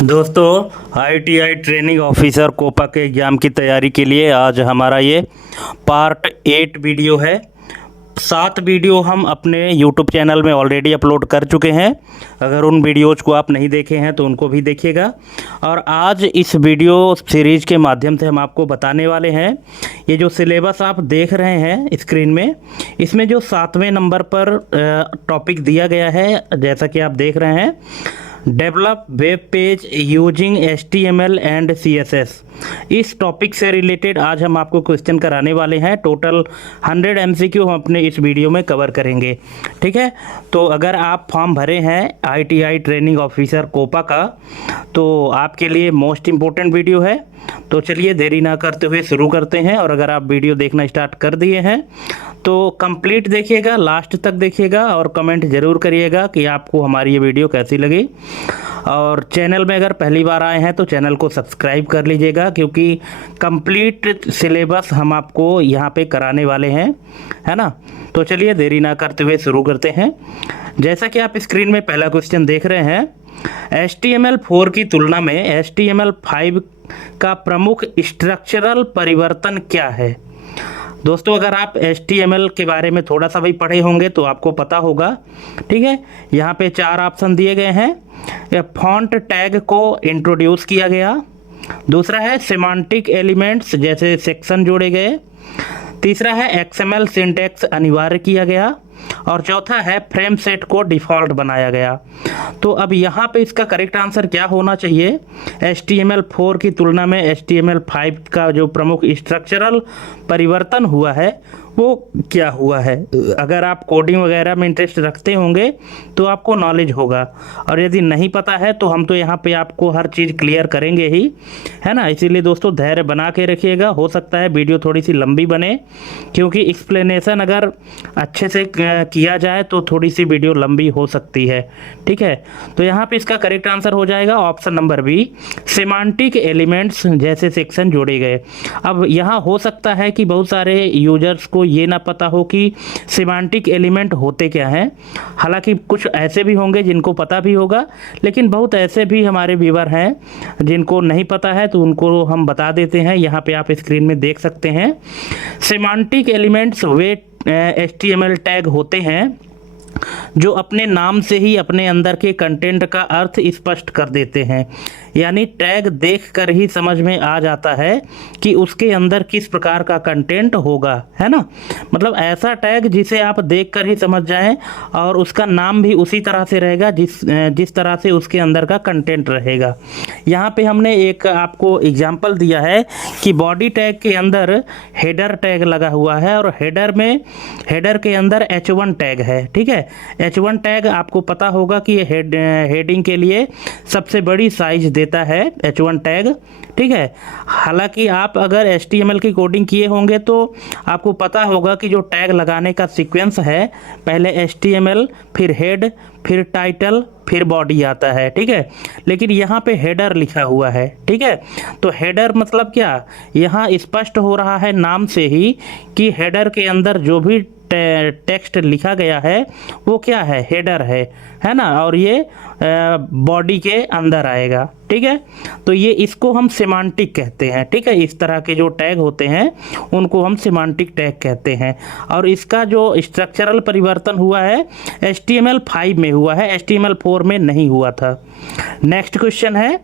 दोस्तों ITI training officer Copa के exam की तैयारी के लिए आज हमारा ये पार्ट 8 वीडियो है। 7 वीडियो हम अपने यूट्यूब चैनल में ऑलरेडी अपलोड कर चुके हैं। अगर उन वीडियोज़ को आप नहीं देखे हैं तो उनको भी देखिएगा। और आज इस वीडियो सीरीज़ के माध्यम से हम आपको बताने वाले हैं, ये जो सिलेबस आप देख रहे हैं स्क्रीन में, इसमें जो 7वें नंबर पर टॉपिक दिया गया है, जैसा कि आप देख रहे हैं, develop web page using HTML and CSS। इस टॉपिक से रिलेटेड आज हम आपको क्वेश्चन कराने वाले हैं। टोटल 100 MCQ हम अपने इस वीडियो में कवर करेंगे। ठीक है, तो अगर आप फॉर्म भरे हैं ITI ट्रेनिंग ऑफिसर कोपा का, तो आपके लिए मोस्ट इम्पोर्टेंट वीडियो है। तो चलिए देरी ना करते हुए शुरू करते हैं। और अगर आप वीडियो देखना स्टार्ट कर दिए हैं तो कंप्लीट देखिएगा, लास्ट तक देखिएगा और कमेंट ज़रूर करिएगा कि आपको हमारी ये वीडियो कैसी लगी। और चैनल में अगर पहली बार आए हैं तो चैनल को सब्सक्राइब कर लीजिएगा, क्योंकि कंप्लीट सिलेबस हम आपको यहाँ पे कराने वाले हैं, है ना। तो चलिए देरी ना करते हुए शुरू करते हैं। जैसा कि आप स्क्रीन में पहला क्वेश्चन देख रहे हैं, HTML4 की तुलना में HTML5 का प्रमुख स्ट्रक्चरल परिवर्तन क्या है। दोस्तों अगर आप HTML के बारे में थोड़ा सा भी पढ़े होंगे तो आपको पता होगा। ठीक है, यहाँ पे 4 ऑप्शन दिए गए हैं। फॉन्ट टैग को इंट्रोड्यूस किया गया, दूसरा है सिमेंटिक एलिमेंट्स जैसे सेक्शन जोड़े गए, तीसरा है XML सिंटैक्स अनिवार्य किया गया, और चौथा है फ्रेम सेट को डिफ़ॉल्ट बनाया गया। तो अब यहाँ पे इसका करेक्ट आंसर क्या होना चाहिए, HTML4 की तुलना में HTML5 का जो प्रमुख स्ट्रक्चरल परिवर्तन हुआ है वो क्या हुआ है। अगर आप कोडिंग वगैरह में इंटरेस्ट रखते होंगे तो आपको नॉलेज होगा, और यदि नहीं पता है तो हम तो यहाँ पे आपको हर चीज़ क्लियर करेंगे ही, है ना। इसीलिए दोस्तों धैर्य बना के रखिएगा। हो सकता है वीडियो थोड़ी सी लंबी बने, क्योंकि एक्सप्लेनेशन अगर अच्छे से किया जाए तो थोड़ी सी वीडियो लंबी हो सकती है। ठीक है, तो यहाँ पे इसका करेक्ट आंसर हो जाएगा option number B, semantic elements जैसे सेक्शन जोड़े गए। अब यहाँ हो सकता है कि बहुत सारे यूजर्स को ये ना पता हो कि सिमेंटिक एलिमेंट होते क्या हैं। हालांकि कुछ ऐसे भी होंगे जिनको पता भी होगा, लेकिन बहुत ऐसे भी हमारे व्यूअर हैं जिनको नहीं पता है, तो उनको हम बता देते हैं। यहाँ पे आप स्क्रीन में देख सकते हैं, सिमेंटिक एलिमेंट्स वे HTML टैग होते हैं जो अपने नाम से ही अपने अंदर के कंटेंट का अर्थ स्पष्ट कर देते हैं। यानी टैग देखकर ही समझ में आ जाता है कि उसके अंदर किस प्रकार का कंटेंट होगा, है ना। मतलब ऐसा टैग जिसे आप देखकर ही समझ जाएं, और उसका नाम भी उसी तरह से रहेगा जिस तरह से उसके अंदर का कंटेंट रहेगा। यहाँ पे हमने एक आपको एग्जांपल दिया है कि बॉडी टैग के अंदर हेडर टैग लगा हुआ है, और हेडर के अंदर H1 टैग है। ठीक है, H1 टैग आपको पता होगा कि ये हेडिंग के लिए सबसे बड़ी साइज देता है H1 टैग। ठीक है, हालांकि आप अगर HTML की कोडिंग किए होंगे तो आपको पता होगा कि जो टैग लगाने का सीक्वेंस है, पहले HTML, फिर हेड, फिर टाइटल, फिर बॉडी आता है। ठीक है, लेकिन यहाँ पे हेडर लिखा हुआ है। ठीक है, तो हेडर मतलब क्या, यहाँ स्पष्ट हो रहा है नाम से ही कि हेडर के अंदर जो भी टेक्स्ट लिखा गया है वो क्या है, हेडर है ना, और ये बॉडी के अंदर आएगा। ठीक है, तो ये इसको हम सिमेंटिक कहते हैं। ठीक है, इस तरह के जो टैग होते हैं उनको हम सिमेंटिक टैग कहते हैं। और इसका जो स्ट्रक्चरल परिवर्तन हुआ है HTML5 में हुआ है, HTML4 में नहीं हुआ था। नेक्स्ट क्वेश्चन है,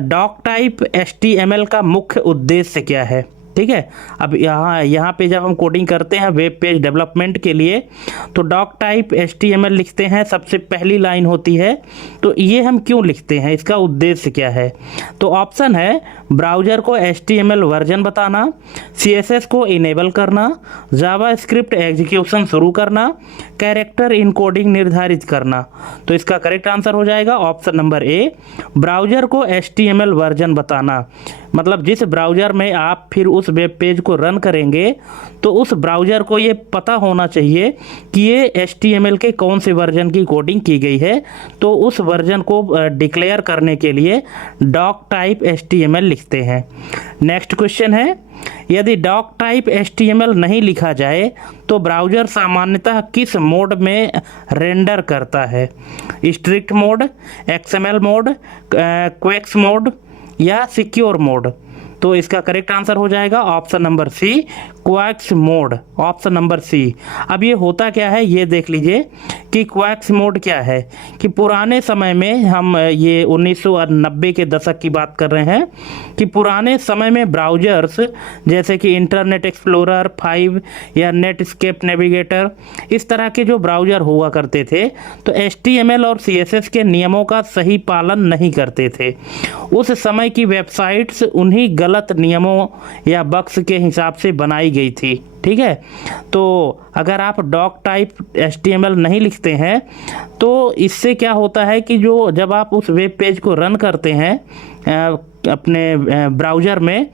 डॉक टाइप HTML का मुख्य उद्देश्य क्या है। ठीक है, अब यहाँ पे जब हम कोडिंग करते हैं वेब पेज डेवलपमेंट के लिए, तो डॉक टाइप HTML लिखते हैं, सबसे पहली लाइन होती है। तो ये हम क्यों लिखते हैं, इसका उद्देश्य क्या है। तो ऑप्शन है, ब्राउज़र को HTML वर्जन बताना, CSS को इनेबल करना, जावास्क्रिप्ट एग्जीक्यूशन शुरू करना, कैरेक्टर इनकोडिंग निर्धारित करना। तो इसका करेक्ट आंसर हो जाएगा ऑप्शन नंबर ए, ब्राउज़र को HTML वर्जन बताना। मतलब जिस ब्राउज़र में आप फिर उस वेब पेज को रन करेंगे तो उस ब्राउज़र को ये पता होना चाहिए कि ये HTML के कौन से वर्जन की कोडिंग की गई है। तो उस वर्जन को डिक्लेयर करने के लिए डॉक टाइप HTML लिखते हैं। नेक्स्ट क्वेश्चन है, यदि डॉक टाइप HTML नहीं लिखा जाए तो ब्राउज़र सामान्यतः किस मोड में रेंडर करता है? Strict mode, XML mode, quirks mode या सिक्योर मोड? तो इसका करेक्ट आंसर हो जाएगा option number C, quirks mode, option number C. अब ये होता क्या है ये देख लीजिए कि क्वेक्स मोड क्या है कि पुराने समय में, हम ये 1990 के दशक की बात कर रहे हैं, कि पुराने समय में ब्राउज़र्स जैसे कि इंटरनेट एक्सप्लोरर 5 या नेटस्केप नेविगेटर, इस तरह के जो ब्राउज़र हुआ करते थे तो HTML और CSS के नियमों का सही पालन नहीं करते थे। उस समय की वेबसाइट्स उन्हीं गलत नियमों या बग्स के हिसाब से बनाई गई थी। ठीक है, तो अगर आप डॉक टाइप HTML नहीं लिखते हैं तो इससे क्या होता है कि जो जब आप उस वेब पेज को रन करते हैं अपने ब्राउज़र में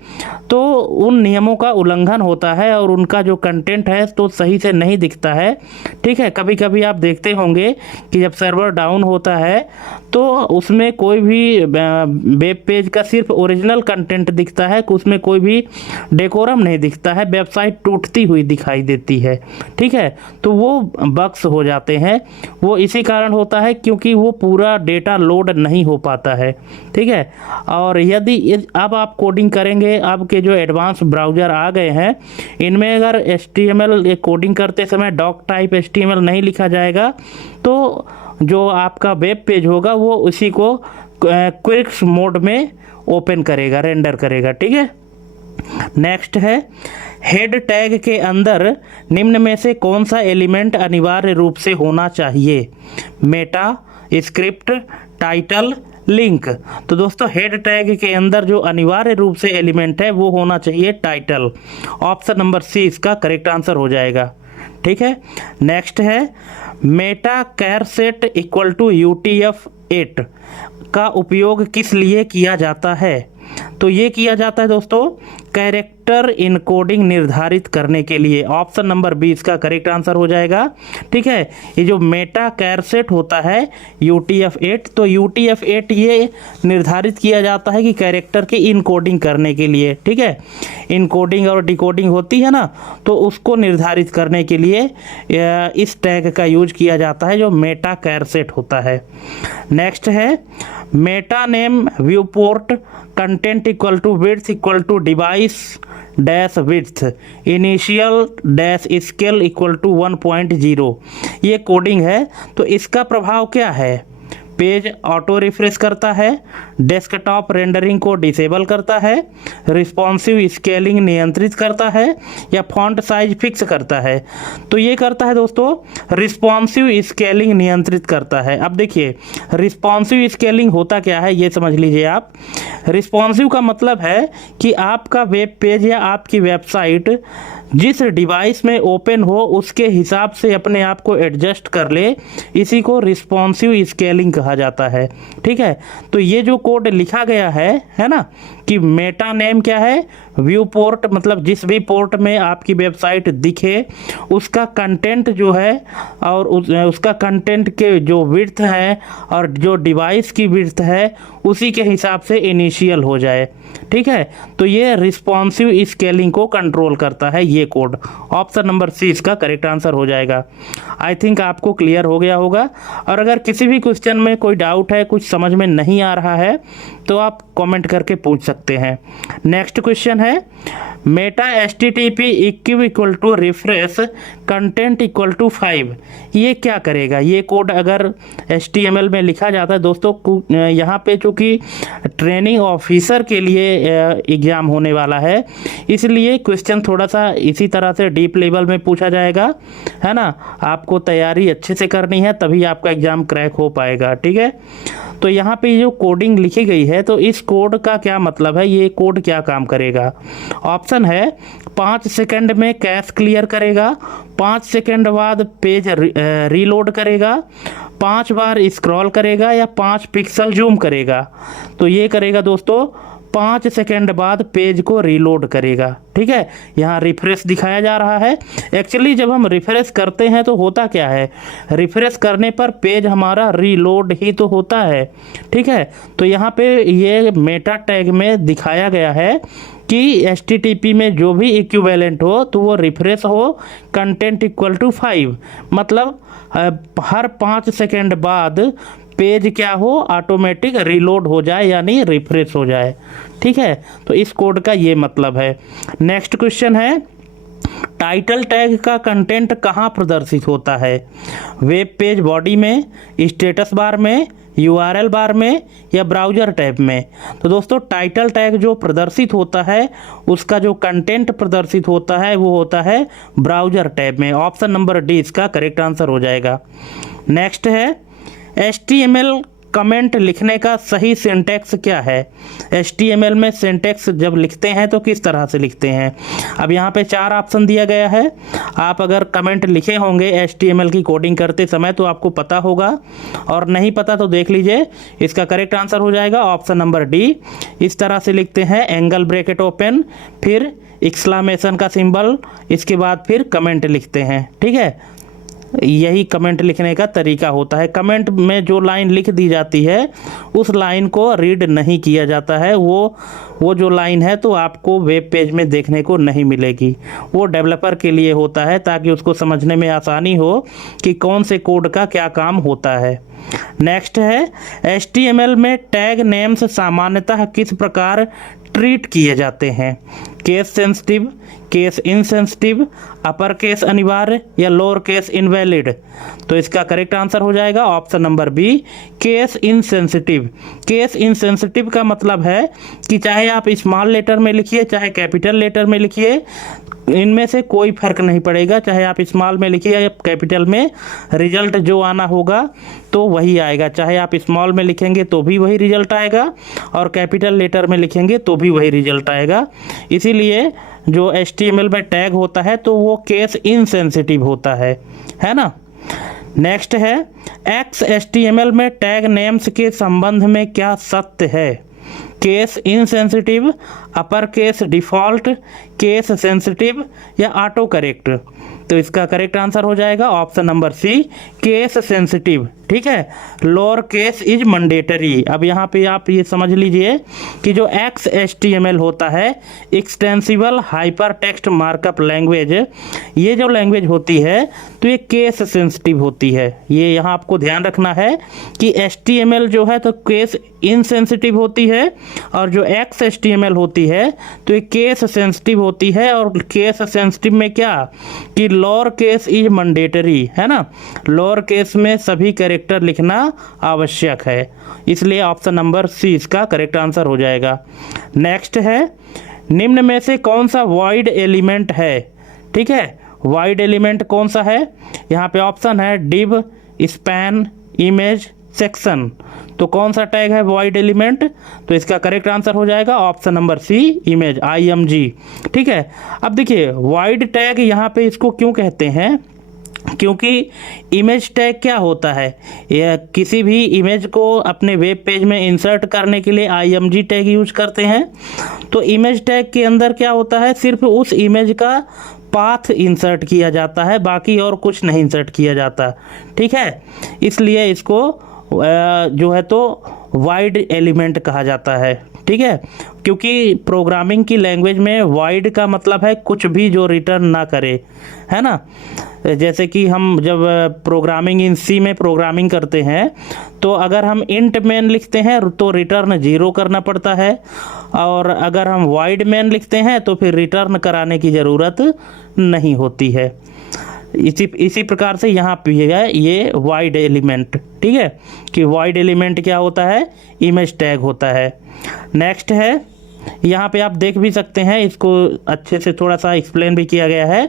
तो उन नियमों का उल्लंघन होता है और उनका जो कंटेंट है तो सही से नहीं दिखता है। ठीक है, कभी कभी आप देखते होंगे कि जब सर्वर डाउन होता है तो उसमें कोई भी वेब पेज का सिर्फ ओरिजिनल कंटेंट दिखता है, उसमें कोई भी डेकोरम नहीं दिखता है, वेबसाइट टूटती हुई दिखाई देती है। ठीक है, तो वो बग्स हो जाते हैं, वो इसी कारण होता है क्योंकि वो पूरा डेटा लोड नहीं हो पाता है। ठीक है, और यदि अब आप कोडिंग करेंगे, आपके जो एडवांस ब्राउज़र आ गए हैं इनमें अगर HTML कोडिंग करते समय डॉक टाइप HTML नहीं लिखा जाएगा तो जो आपका वेब पेज होगा वो उसी को क्विक्स मोड में ओपन करेगा, रेंडर करेगा। ठीक है, नेक्स्ट है, हेड टैग के अंदर निम्न में से कौन सा एलिमेंट अनिवार्य रूप से होना चाहिए? Meta, script, title, link? तो दोस्तों हेड टैग के अंदर जो अनिवार्य रूप से एलिमेंट है वो होना चाहिए टाइटल, ऑप्शन नंबर सी इसका करेक्ट आंसर हो जाएगा। ठीक है, नेक्स्ट है, meta char set equal to UTF-8 का उपयोग किस लिए किया जाता है? तो ये किया जाता है दोस्तों कैरेक्टर इनकोडिंग निर्धारित करने के लिए, ऑप्शन नंबर बी इसका करेक्ट आंसर हो जाएगा। ठीक है, ये जो मेटा कैर सेट होता है UTF-8, तो UTF-8 ये निर्धारित किया जाता है कि कैरेक्टर की इनकोडिंग करने के लिए। ठीक है, इनकोडिंग और डिकोडिंग होती है ना, तो उसको निर्धारित करने के लिए इस टैग का यूज किया जाता है जो मेटा कैर सेट होता है। नेक्स्ट है, meta name viewport content equal to width equal to device dash width initial dash scale equal to 1.0। ये कोडिंग है, तो इसका प्रभाव क्या है? पेज ऑटो रिफ्रेश करता है, डेस्कटॉप रेंडरिंग को डिसेबल करता है, रिस्पॉन्सिव स्केलिंग नियंत्रित करता है या फॉन्ट साइज फिक्स करता है? तो ये करता है दोस्तों रिस्पॉन्सिव स्केलिंग नियंत्रित करता है। अब देखिए रिस्पॉन्सिव स्केलिंग होता क्या है ये समझ लीजिए आप। रिस्पॉन्सिव का मतलब है कि आपका वेब पेज या आपकी वेबसाइट जिस डिवाइस में ओपन हो उसके हिसाब से अपने आप को एडजस्ट कर ले, इसी को रिस्पॉन्सिव स्केलिंग कहा जाता है। ठीक है, तो ये जो कोड लिखा गया है ना, कि मेटा नेम क्या है? व्यू पोर्ट, मतलब जिस भी पोर्ट में आपकी वेबसाइट दिखे उसका कंटेंट जो है और उसका कंटेंट के जो विड्थ है और जो डिवाइस की विड्थ है उसी के हिसाब से इनिशियल हो जाए। ठीक है, तो ये रिस्पॉन्सिव स्केलिंग को कंट्रोल करता है ये कोड, ऑप्शन नंबर सी इसका करेक्ट आंसर हो जाएगा। आई थिंक आपको क्लियर हो गया होगा, और अगर किसी भी क्वेश्चन में कोई डाउट है, कुछ समझ में नहीं आ रहा है तो आप कमेंट करके पूछ सकते हैं। नेक्स्ट क्वेश्चन है, meta HTTP equal to refresh content equal to 5 ये क्या करेगा? ये कोड अगर HTML में लिखा जाता है दोस्तों, यहाँ पे चूँकि ट्रेनिंग ऑफिसर के लिए एग्ज़ाम होने वाला है इसलिए क्वेश्चन थोड़ा सा इसी तरह से डीप लेवल में पूछा जाएगा, है ना। आपको तैयारी अच्छे से करनी है तभी आपका एग्ज़ाम क्रैक हो पाएगा। ठीक है, तो यहाँ पे जो कोडिंग लिखी गई है तो इस कोड का क्या मतलब है, ये कोड क्या काम करेगा? ऑप्शन है 5 सेकंड में कैश क्लियर करेगा, 5 सेकंड बाद पेज रीलोड करेगा, 5 बार स्क्रॉल करेगा या 5 पिक्सल जूम करेगा। तो ये करेगा दोस्तों 5 सेकंड बाद पेज को रीलोड करेगा। ठीक है, यहाँ रिफ्रेश दिखाया जा रहा है। एक्चुअली जब हम रिफ्रेश करते हैं तो होता क्या है, रिफ्रेश करने पर पेज हमारा रीलोड ही तो होता है। ठीक है, तो यहाँ पे ये मेटा टैग में दिखाया गया है कि HTTP में जो भी इक्विवेलेंट हो तो वो रिफ्रेश हो कंटेंट इक्वल टू 5, मतलब हर 5 सेकंड बाद पेज क्या हो, ऑटोमेटिक रीलोड हो जाए यानी रिफ्रेश हो जाए। ठीक है, तो इस कोड का ये मतलब है। नेक्स्ट क्वेश्चन है, टाइटल टैग का कंटेंट कहाँ प्रदर्शित होता है? वेब पेज बॉडी में, स्टेटस बार में, URL बार में या ब्राउज़र टैब में? तो दोस्तों टाइटल टैग जो प्रदर्शित होता है उसका जो कंटेंट प्रदर्शित होता है वो होता है ब्राउज़र टैब में। ऑप्शन नंबर डी इसका करेक्ट आंसर हो जाएगा। नेक्स्ट है, HTML कमेंट लिखने का सही सिंटैक्स क्या है? HTML में सिंटैक्स जब लिखते हैं तो किस तरह से लिखते हैं? अब यहाँ पे 4 ऑप्शन दिया गया है। आप अगर कमेंट लिखे होंगे HTML की कोडिंग करते समय तो आपको पता होगा, और नहीं पता तो देख लीजिए। इसका करेक्ट आंसर हो जाएगा ऑप्शन नंबर डी। इस तरह से लिखते हैं, एंगल ब्रैकेट ओपन, फिर एक्सक्लेमेशन का सिंबल, इसके बाद फिर कमेंट लिखते हैं। ठीक है, यही कमेंट लिखने का तरीका होता है। कमेंट में जो लाइन लिख दी जाती है उस लाइन को रीड नहीं किया जाता है। वो जो लाइन है तो आपको वेब पेज में देखने को नहीं मिलेगी। वो डेवलपर के लिए होता है ताकि उसको समझने में आसानी हो कि कौन से कोड का क्या काम होता है। नेक्स्ट है, HTML में टैग नेम्स सामान्यतः किस प्रकार ट्रीट किए जाते हैं? Case sensitive, case insensitive, upper case अनिवार्य या लोअर केस इनवैलिड? तो इसका करेक्ट आंसर हो जाएगा option number B, case insensitive. Case insensitive का मतलब है कि चाहे आप स्मॉल लेटर में लिखिए चाहे कैपिटल लेटर में लिखिए, इनमें से कोई फर्क नहीं पड़ेगा। चाहे आप स्मॉल में लिखिए या कैपिटल में, रिजल्ट जो आना होगा तो वही आएगा। चाहे आप स्मॉल में लिखेंगे तो भी वही रिजल्ट आएगा और कैपिटल लेटर में लिखेंगे तो भी वही रिजल्ट आएगा। इसीलिए जो HTML में टैग होता है तो वो केस इनसेंसिटिव होता है ना। नेक्स्ट है, XHTML में टैग नेम्स के संबंध में क्या सत्य है? Case insensitive, upper case default, case sensitive या ऑटो करेक्ट? तो इसका करेक्ट आंसर हो जाएगा option number C, case sensitive. ठीक है, लोअर केस इज मैंडेटरी। अब यहाँ पे आप ये समझ लीजिए कि जो XHTML होता है, extensible hyper text markup language, ये जो लैंग्वेज होती है तो ये केस सेंसिटिव होती है। ये यहाँ आपको ध्यान रखना है कि HTML जो है तो केस इनसेंसिटिव होती है और जो XHTML होती है तो ये केस सेंसिटिव होती है। और केस सेंसिटिव में क्या कि लोअर केस इज मैंडेटरी, है ना, लोअर केस में सभी कैरेक्टर लिखना आवश्यक है। इसलिए ऑप्शन नंबर सी इसका करेक्ट आंसर हो जाएगा। नेक्स्ट है, निम्न में से कौन सा वॉइड एलिमेंट है? ठीक है, वॉइड एलिमेंट कौन सा है? यहाँ पे ऑप्शन है डिव, स्पैन, इमेज, सेक्शन। तो कौन सा टैग है वॉइड एलिमेंट? तो इसका करेक्ट आंसर हो जाएगा option number C, image, IMG। ठीक है, अब देखिए वॉइड टैग यहाँ पे इसको क्यों कहते हैं, क्योंकि इमेज टैग क्या होता है, या किसी भी इमेज को अपने वेब पेज में इंसर्ट करने के लिए IMG टैग यूज करते हैं। तो इमेज टैग के अंदर क्या होता है, सिर्फ उस इमेज का पाथ इंसर्ट किया जाता है, बाकी और कुछ नहीं इंसर्ट किया जाता। ठीक है, इसलिए इसको जो है तो वाइड एलिमेंट कहा जाता है। ठीक है, क्योंकि प्रोग्रामिंग की लैंग्वेज में वाइड का मतलब है कुछ भी जो रिटर्न ना करे, है ना। जैसे कि हम जब प्रोग्रामिंग इन सी में प्रोग्रामिंग करते हैं तो अगर हम इंट मेन लिखते हैं तो रिटर्न 0 करना पड़ता है, और अगर हम वाइड मेन लिखते हैं तो फिर रिटर्न कराने की ज़रूरत नहीं होती है। इसी प्रकार से यहाँ पे है ये वाइड एलिमेंट। ठीक है, कि वाइड एलिमेंट क्या होता है, इमेज टैग होता है। नेक्स्ट है, यहाँ पे आप देख भी सकते हैं, इसको अच्छे से थोड़ा सा एक्सप्लेन भी किया गया है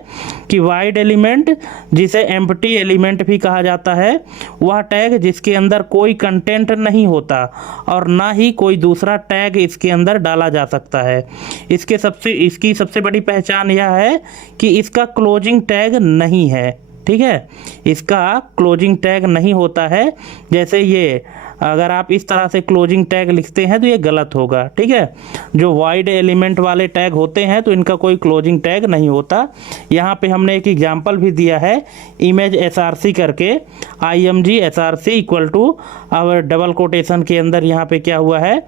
कि वाइड एलिमेंट, जिसे एम्प्टी एलिमेंट भी कहा जाता है, वह टैग जिसके अंदर कोई कंटेंट नहीं होता और ना ही कोई दूसरा टैग इसके अंदर डाला जा सकता है। इसकी सबसे बड़ी पहचान यह है कि इसका क्लोजिंग टैग नहीं है। ठीक है, इसका क्लोजिंग टैग नहीं होता है। जैसे ये अगर आप इस तरह से क्लोजिंग टैग लिखते हैं तो ये गलत होगा, ठीक है। जो वाइड एलिमेंट वाले टैग होते हैं तो इनका कोई क्लोजिंग टैग नहीं होता। यहाँ पे हमने एक एग्जांपल भी दिया है इमेज src करके, img src इक्वल टू और डबल कोटेशन के अंदर यहाँ पे क्या हुआ है,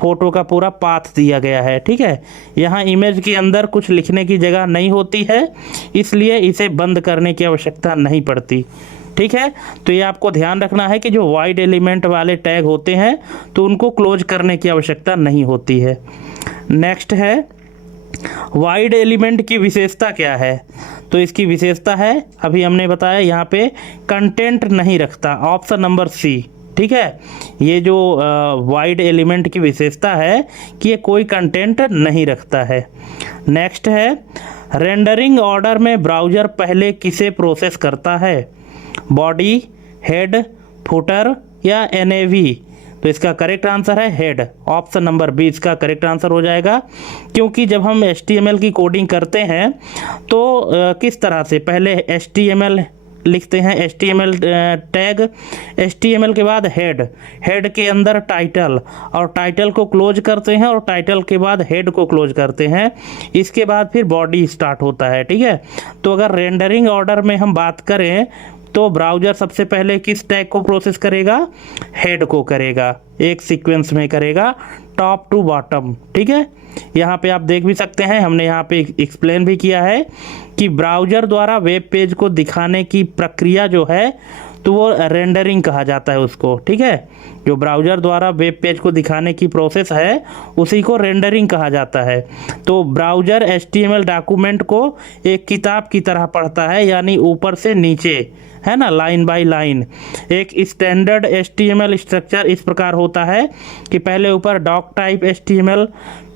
फोटो का पूरा पाथ दिया गया है, ठीक है। यहाँ इमेज के अंदर कुछ लिखने की जगह नहीं होती है, इसलिए इसे बंद करने की आवश्यकता नहीं पड़ती, ठीक है। तो ये आपको ध्यान रखना है कि जो वाइड एलिमेंट वाले टैग होते हैं तो उनको क्लोज करने की आवश्यकता नहीं होती है। नेक्स्ट है वाइड एलिमेंट की विशेषता क्या है। तो इसकी विशेषता है, अभी हमने बताया यहाँ पे कंटेंट नहीं रखता, ऑप्शन नंबर सी, ठीक है। ये जो वाइड एलिमेंट की विशेषता है कि ये कोई कंटेंट नहीं रखता है। नेक्स्ट है रेंडरिंग ऑर्डर में ब्राउज़र पहले किसे प्रोसेस करता है, बॉडी, हेड, फुटर या NAV। तो इसका करेक्ट आंसर है हेड, ऑप्शन नंबर बी इसका करेक्ट आंसर हो जाएगा। क्योंकि जब हम HTML की कोडिंग करते हैं तो किस तरह से पहले HTML लिखते हैं, HTML टैग, HTML के बाद हेड, हेड के अंदर टाइटल, और टाइटल को क्लोज करते हैं, और टाइटल के बाद हेड को क्लोज करते हैं, इसके बाद फिर बॉडी स्टार्ट होता है, ठीक है। तो अगर रेंडरिंग ऑर्डर में हम बात करें तो ब्राउज़र सबसे पहले किस टैग को प्रोसेस करेगा, हेड को करेगा, एक सीक्वेंस में करेगा टॉप टू बॉटम, ठीक है। यहाँ पे आप देख भी सकते हैं, हमने यहाँ पे एक्सप्लेन भी किया है कि ब्राउज़र द्वारा वेब पेज को दिखाने की प्रक्रिया जो है तो वो रेंडरिंग कहा जाता है उसको, ठीक है। जो ब्राउज़र द्वारा वेब पेज को दिखाने की प्रोसेस है उसी को रेंडरिंग कहा जाता है। तो ब्राउज़र HTML डॉक्यूमेंट को एक किताब की तरह पढ़ता है, यानी ऊपर से नीचे, है ना, लाइन बाय लाइन। एक स्टैंडर्ड HTML स्ट्रक्चर इस प्रकार होता है कि पहले ऊपर डॉक टाइप HTML,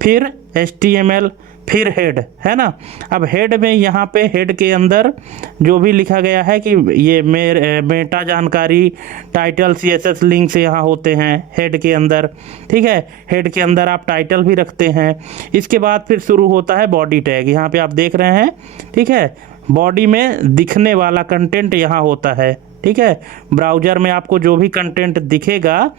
फिर HTML, फिर हेड, है ना। अब हेड में यहाँ पे हेड के अंदर जो भी लिखा गया है कि ये मेटा जानकारी, टाइटल, CSS लिंक्स यहाँ होते हैं हेड के अंदर, ठीक है। हेड के अंदर आप टाइटल भी रखते हैं। इसके बाद फिर शुरू होता है बॉडी टैग, यहाँ पे आप देख रहे हैं, ठीक है। बॉडी में दिखने वाला कंटेंट यहाँ होता है, ठीक है। ब्राउज़र में आपको जो भी कंटेंट दिखेगा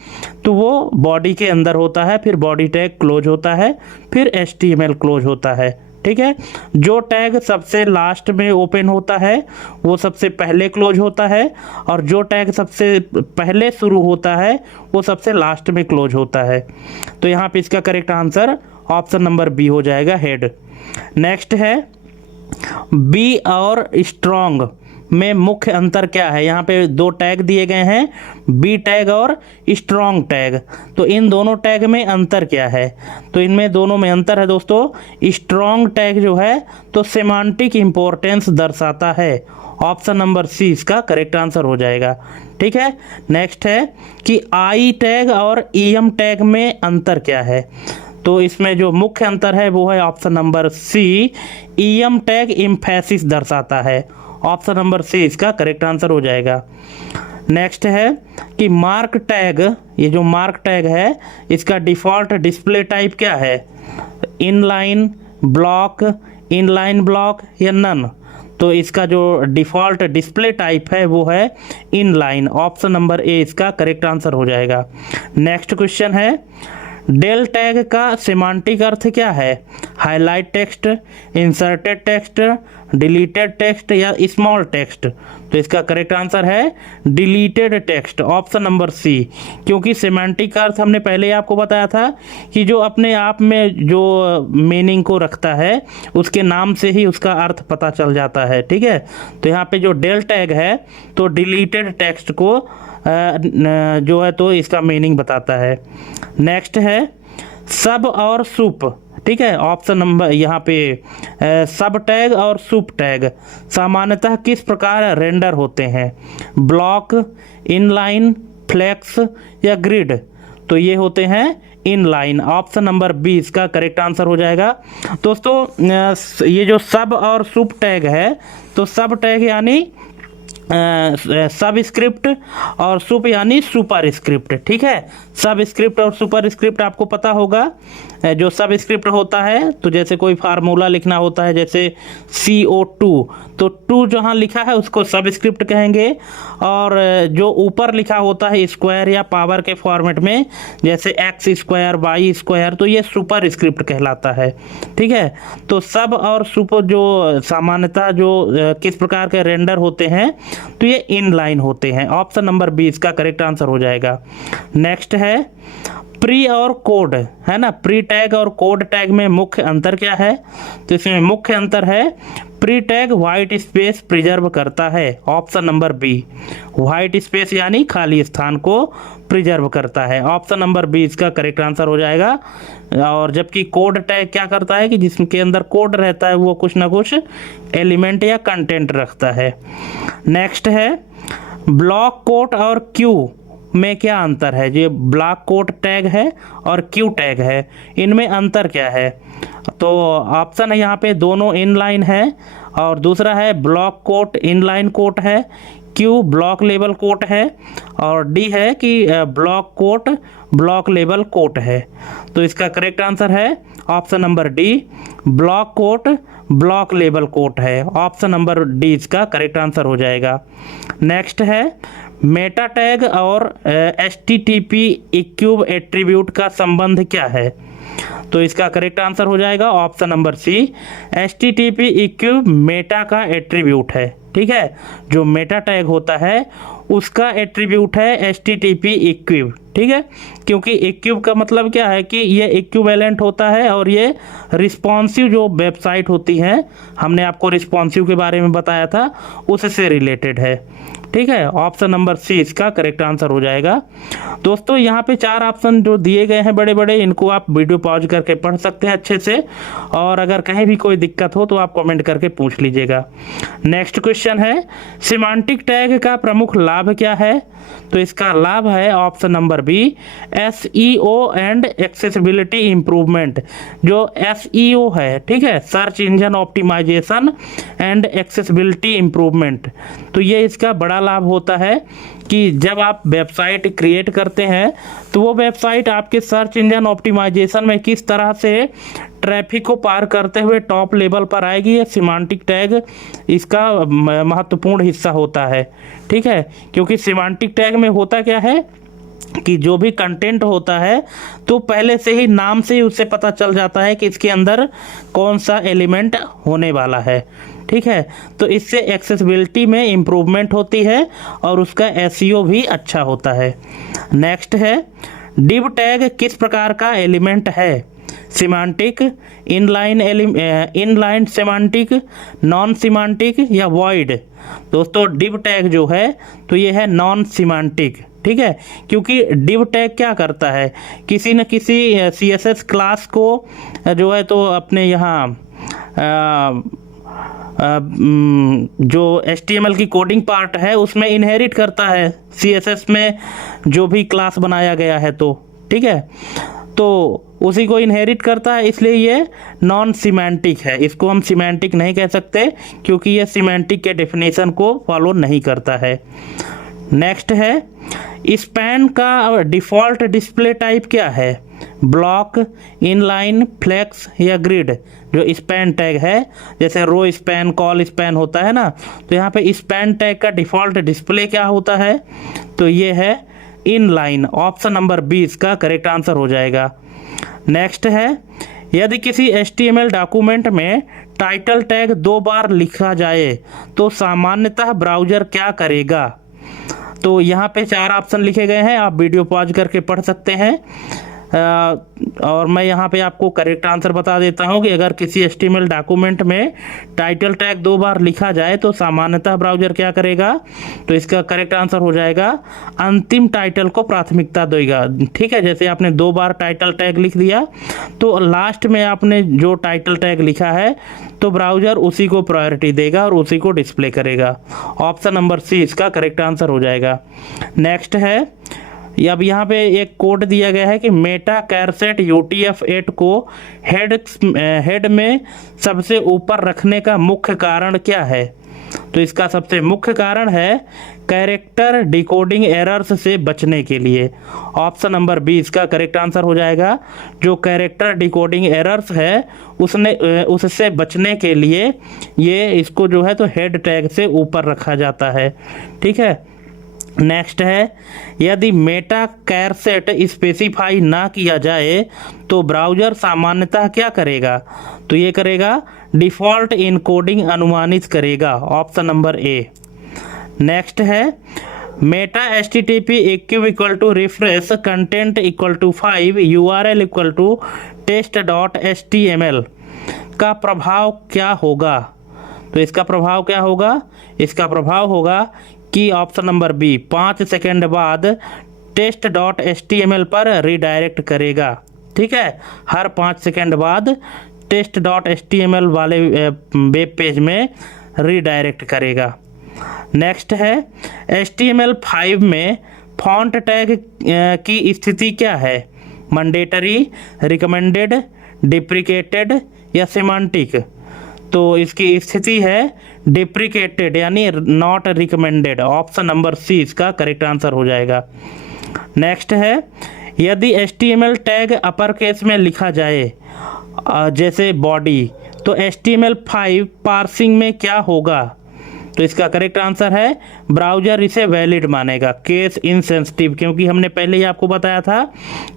तो वो बॉडी के अंदर होता है, फिर बॉडी टैग क्लोज होता है, फिर HTML क्लोज होता है, ठीक है। जो टैग सबसे लास्ट में ओपन होता है वो सबसे पहले क्लोज होता है, और जो टैग सबसे पहले शुरू होता है वो सबसे लास्ट में क्लोज होता है। तो यहाँ पे इसका correct answer option number B हो जाएगा, हेड। नेक्स्ट है बी और स्ट्रॉन्ग में मुख्य अंतर क्या है। यहाँ पे दो टैग दिए गए हैं, बी टैग और स्ट्रॉन्ग टैग। तो इन दोनों टैग में अंतर क्या है, तो इनमें दोनों में अंतर है दोस्तों। स्ट्रॉन्ग टैग जो है तो सेमांटिक इंपॉर्टेंस दर्शाता है, ऑप्शन नंबर सी इसका करेक्ट आंसर हो जाएगा, ठीक है। नेक्स्ट है कि आई टैग और EM टैग में अंतर क्या है। तो इसमें जो मुख्य अंतर है वो है option number C, EM tag emphasis दर्शाता है, ऑप्शन नंबर सी इसका करेक्ट आंसर हो जाएगा। नेक्स्ट है कि मार्क टैग, ये जो मार्क टैग है इसका डिफ़ॉल्ट डिस्प्ले टाइप क्या है, इनलाइन ब्लॉक, इनलाइन ब्लॉक या नन। तो इसका जो डिफ़ॉल्ट डिस्प्ले टाइप है वो है इनलाइन, ऑप्शन नंबर ए इसका करेक्ट आंसर हो जाएगा। नेक्स्ट क्वेश्चन है डेल टैग का सेमांटिक अर्थ क्या है, highlight text, inserted text, deleted text या स्मॉल टेक्स्ट। तो इसका करेक्ट आंसर है deleted text, option number C. क्योंकि सेमांटिक अर्थ हमने पहले ही आपको बताया था कि जो अपने आप में जो मीनिंग को रखता है उसके नाम से ही उसका अर्थ पता चल जाता है, ठीक है। तो यहाँ पे जो डेल टैग है तो डिलीटेड टेक्स्ट को जो है तो इसका मीनिंग बताता है। नेक्स्ट है सब और सुप, ठीक है। ऑप्शन नंबर यहाँ पे सब टैग और सुप टैग सामान्यतः किस प्रकार रेंडर होते हैं, ब्लॉक, इनलाइन, फ्लेक्स या ग्रिड। तो ये होते हैं इनलाइन, ऑप्शन नंबर बी इसका करेक्ट आंसर हो जाएगा। दोस्तों ये जो सब और सुप टैग है तो सब टैग यानी सब स्क्रिप्ट और सुप यानी सुपर स्क्रिप्ट। ठीक है, सब स्क्रिप्ट और सुपर स्क्रिप्ट आपको पता होगा। जो सब स्क्रिप्ट होता है तो जैसे कोई फार्मूला लिखना होता है, जैसे CO2, तो 2 जहाँ लिखा है उसको सब स्क्रिप्ट कहेंगे। और जो ऊपर लिखा होता है स्क्वायर या पावर के फॉर्मेट में, जैसे x स्क्वायर वाई स्क्वायर, तो ये सुपर स्क्रिप्ट कहलाता है। ठीक है, तो सब और सुपर जो सामान्यतः जो किस प्रकार के रेंडर होते हैं, तो ये इनलाइन होते हैं। ऑप्शन नंबर बी इसका करेक्ट आंसर हो जाएगा। नेक्स्ट है प्री और कोड, है ना। प्री टैग और कोड टैग में मुख्य अंतर क्या है? तो इसमें मुख्य अंतर है pre tag white space preserve करता है। Option number B, white space यानी खाली स्थान को प्रिजर्व करता है। ऑप्शन नंबर बी इसका करेक्ट आंसर हो जाएगा। और जबकि कोड टैग क्या करता है कि जिसके अंदर कोड रहता है वो कुछ ना कुछ एलिमेंट या कंटेंट रखता है। नेक्स्ट है ब्लॉक कोट और क्यू में क्या अंतर है? ये ब्लॉक कोट टैग है और क्यू टैग है, इनमें अंतर क्या है? तो ऑप्शन है यहाँ पे दोनों इनलाइन है, और दूसरा है ब्लॉक कोट इनलाइन कोट है, क्यू ब्लॉक लेवल कोट है, और डी है कि block quote block level quote है। तो इसका करेक्ट आंसर है option number D, block quote block level quote है। ऑप्शन नंबर डी इसका करेक्ट आंसर हो जाएगा। नेक्स्ट है मेटा टैग और HTTP इक्यूब एट्रीब्यूट का संबंध क्या है? तो इसका करेक्ट आंसर हो जाएगा ऑप्शन नंबर सी, HTTP इक्यूब मेटा का एट्रीब्यूट है। ठीक है, जो मेटा टैग होता है उसका एट्रीब्यूट है HTTP इक्यूब। ठीक है, क्योंकि इक्यूब का मतलब क्या है कि ये इक्विवेलेंट होता है, और ये रिस्पॉन्सिव जो वेबसाइट होती हैं, हमने आपको रिस्पॉन्सिव के बारे में बताया था, उससे रिलेटेड है। ठीक है, ऑप्शन नंबर सी इसका करेक्ट आंसर हो जाएगा। दोस्तों यहाँ पे 4 ऑप्शन जो दिए गए हैं बड़े बड़े, इनको आप वीडियो पॉज करके पढ़ सकते हैं अच्छे से, और अगर कहीं भी कोई दिक्कत हो तो आप कमेंट करके पूछ लीजिएगा। नेक्स्ट क्वेश्चन है सिमांटिक टैग का प्रमुख लाभ क्या है? तो इसका लाभ है option number B, SEO and accessibility improvement. जो SEO है, ठीक है, search engine optimisation and accessibility improvement, तो ये इसका बड़ा लाभ होता है कि जब आप वेबसाइट क्रिएट करते हैं तो वो वेबसाइट आपके सर्च इंजन ऑप्टिमाइजेशन में किस तरह से ट्रैफिक को पार करते हुए टॉप लेवल पर आएगी, ये सिमांटिक टैग इसका महत्वपूर्ण हिस्सा होता है। ठीक है, क्योंकि सिमांटिक टैग में होता क्या है कि जो भी कंटेंट होता है तो पहले से ही नाम से ही उससे पता चल जाता है कि इसके अंदर कौन सा एलिमेंट होने वाला है। ठीक है, तो इससे एक्सेसिबिलिटी में इम्प्रूवमेंट होती है और उसका SEO भी अच्छा होता है। नेक्स्ट है डिव टैग किस प्रकार का एलिमेंट है? Semantic, inline semantic, non semantic या वॉइड? दोस्तों डिव टैग जो है तो ये है नॉन सिमांटिक। ठीक है, क्योंकि डिव टैग क्या करता है, किसी न किसी CSS क्लास को जो है तो अपने यहाँ जो HTML की कोडिंग पार्ट है उसमें इनहेरिट करता है, CSS में जो भी क्लास बनाया गया है। तो ठीक है, तो उसी को इनहेरिट करता है, इसलिए ये नॉन सिमेंटिक है। इसको हम सिमेंटिक नहीं कह सकते क्योंकि ये सिमेंटिक के डेफिनेशन को फॉलो नहीं करता है। नेक्स्ट है स्पैन का डिफ़ॉल्ट डिस्प्ले टाइप क्या है? ब्लॉक, इनलाइन, फ्लेक्स या ग्रिड? जो स्पैन टैग है, जैसे रो स्पैन, कॉल स्पैन होता है ना, तो यहाँ पे स्पैन टैग का डिफ़ॉल्ट डिस्प्ले क्या होता है? तो ये है इनलाइन। ऑप्शन नंबर बी इसका करेक्ट आंसर हो जाएगा। नेक्स्ट है यदि किसी HTML डॉक्यूमेंट में टाइटल टैग 2 बार लिखा जाए तो सामान्यतः ब्राउज़र क्या करेगा? तो यहाँ पे 4 ऑप्शन लिखे गए हैं, आप वीडियो पॉज करके पढ़ सकते हैं। और मैं यहाँ पे आपको करेक्ट आंसर बता देता हूँ कि अगर किसी HTML डॉक्यूमेंट में टाइटल टैग 2 बार लिखा जाए तो सामान्यतः ब्राउज़र क्या करेगा? तो इसका करेक्ट आंसर हो जाएगा अंतिम टाइटल को प्राथमिकता देगा। ठीक है, जैसे आपने 2 बार टाइटल टैग लिख दिया तो लास्ट में आपने जो टाइटल टैग लिखा है तो ब्राउज़र उसी को प्रायोरिटी देगा और उसी को डिस्प्ले करेगा। ऑप्शन नंबर सी इसका करेक्ट आंसर हो जाएगा। नेक्स्ट है अब यहाँ पे एक कोड दिया गया है कि मेटा कैरसेट UTF-8 को हेड में सबसे ऊपर रखने का मुख्य कारण क्या है? तो इसका सबसे मुख्य कारण है कैरेक्टर डिकोडिंग एरर्स से बचने के लिए। ऑप्शन नंबर बी इसका करेक्ट आंसर हो जाएगा। जो कैरेक्टर डिकोडिंग एरर्स है उससे बचने के लिए ये इसको जो है तो हेड टैग से ऊपर रखा जाता है। ठीक है, नेक्स्ट है, यदि मेटा कैरसेट स्पेसिफाई ना किया जाए तो ब्राउज़र सामान्यतः क्या करेगा? तो ये करेगा डिफ़ॉल्ट इनकोडिंग अनुमानित करेगा। Option number A. नेक्स्ट है, मेटा HTTP इक्यू equal to refresh content equal to 5 URL equal to test.html का प्रभाव क्या होगा? तो इसका प्रभाव क्या होगा? इसका प्रभाव होगा कि ऑप्शन नंबर बी 5 सेकेंड बाद test.html पर रीडायरेक्ट करेगा। ठीक है, हर 5 सेकेंड बाद test.html वाले वेब पेज में रीडायरेक्ट करेगा। नेक्स्ट है, HTML5 में फॉन्ट टैग की स्थिति क्या है? मैंडेटरी, रिकमेंडेड, डिप्रिकेटेड या सिमेंटिक? तो इसकी स्थिति है डिप्रिकेटेड यानी not recommended. Option number C इसका करेक्ट आंसर हो जाएगा। नेक्स्ट है, यदि HTML टैग अपर केस में लिखा जाए जैसे बॉडी तो HTML5 पार्सिंग में क्या होगा? तो इसका करेक्ट आंसर है ब्राउज़र इसे वैलिड मानेगा, केस इनसेंसिटिव, क्योंकि हमने पहले ही आपको बताया था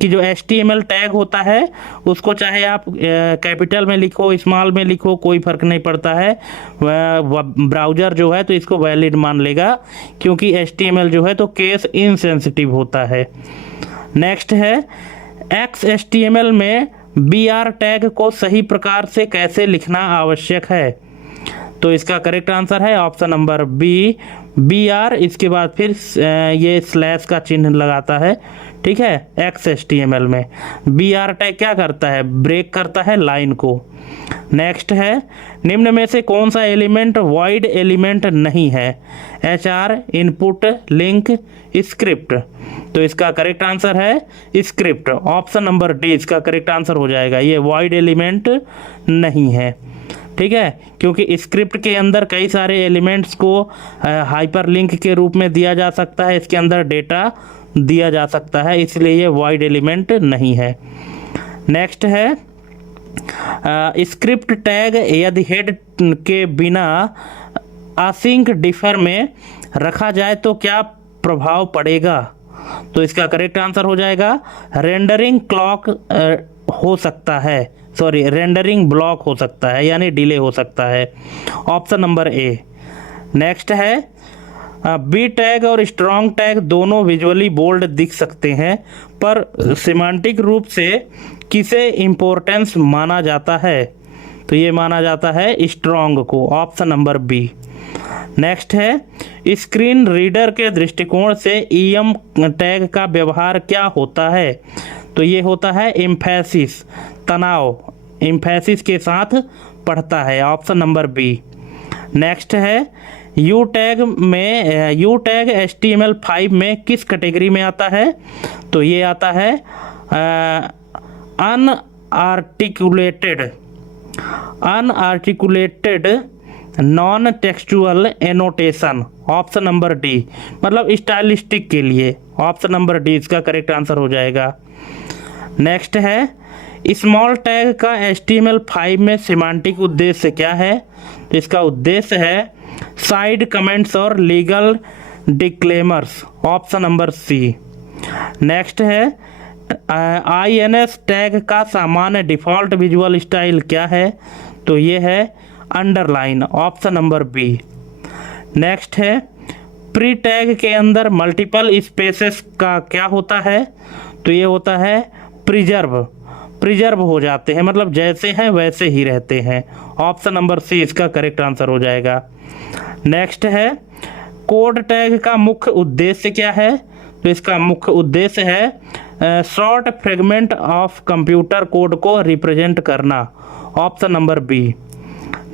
कि जो HTML टैग होता है उसको चाहे आप कैपिटल में लिखो, स्मॉल में लिखो, कोई फ़र्क नहीं पड़ता है, ब्राउज़र जो है तो इसको वैलिड मान लेगा, क्योंकि HTML जो है तो केस इनसेंसिटिव होता है। नेक्स्ट है, XHTML में BR टैग को सही प्रकार से कैसे लिखना आवश्यक है? तो इसका करेक्ट आंसर है ऑप्शन नंबर बी BR, इसके बाद फिर ये स्लैश का चिन्ह लगाता है। ठीक है, XHTML में BR टैग क्या करता है? ब्रेक करता है लाइन को। नेक्स्ट है, निम्न में से कौन सा एलिमेंट वॉइड एलिमेंट नहीं है? HR, input, link, script? तो इसका करेक्ट आंसर है स्क्रिप्ट। ऑप्शन नंबर डी इसका करेक्ट आंसर हो जाएगा। ये वॉइड एलिमेंट नहीं है। ठीक है, क्योंकि स्क्रिप्ट के अंदर कई सारे एलिमेंट्स को हाइपरलिंक के रूप में दिया जा सकता है, इसके अंदर डेटा दिया जा सकता है, इसलिए ये वॉइड एलिमेंट नहीं है। नेक्स्ट है, स्क्रिप्ट टैग यदि हेड के बिना असिंक डिफर में रखा जाए तो क्या प्रभाव पड़ेगा? तो इसका करेक्ट आंसर हो जाएगा रेंडरिंग क्लॉक हो सकता है, सॉरी रेंडरिंग ब्लॉक हो सकता है, यानी डिले हो सकता है। Option number A. नेक्स्ट है, बी टैग और स्ट्रॉन्ग टैग दोनों विजुअली बोल्ड दिख सकते हैं, पर सिमेंटिक रूप से किसे इम्पोर्टेंस माना जाता है? तो ये माना जाता है स्ट्रॉन्ग को। Option number B. नेक्स्ट है, स्क्रीन रीडर के दृष्टिकोण से EM टैग का व्यवहार क्या होता है? तो ये होता है एम्फेसिस, तनाव, एम्फेसिस के साथ पढ़ता है। Option number B. नेक्स्ट है, यू टैग HTML5 में किस कैटेगरी में आता है? तो ये आता है unarticulated non textual annotation. Option number D, मतलब स्टाइलिस्टिक के लिए। ऑप्शन नंबर डी इसका करेक्ट आंसर हो जाएगा। नेक्स्ट है, स्मॉल टैग का HTML5 में सिमेंटिक उद्देश्य क्या है? तो इसका उद्देश्य है साइड कमेंट्स और legal disclaimers. Option number C. Next है, INS टैग का सामान्य डिफ़ॉल्ट विजुअल स्टाइल क्या है? तो ये है underline. Option number B. Next है, प्री टैग के अंदर मल्टीपल स्पेसेस का क्या होता है? तो ये होता है प्रिजर्व हो जाते हैं, मतलब जैसे हैं वैसे ही रहते हैं। ऑप्शन नंबर सी इसका करेक्ट आंसर हो जाएगा। नेक्स्ट है, कोड टैग का मुख्य उद्देश्य क्या है? तो इसका मुख्य उद्देश्य है short fragment of computer code को रिप्रेजेंट करना। Option number B.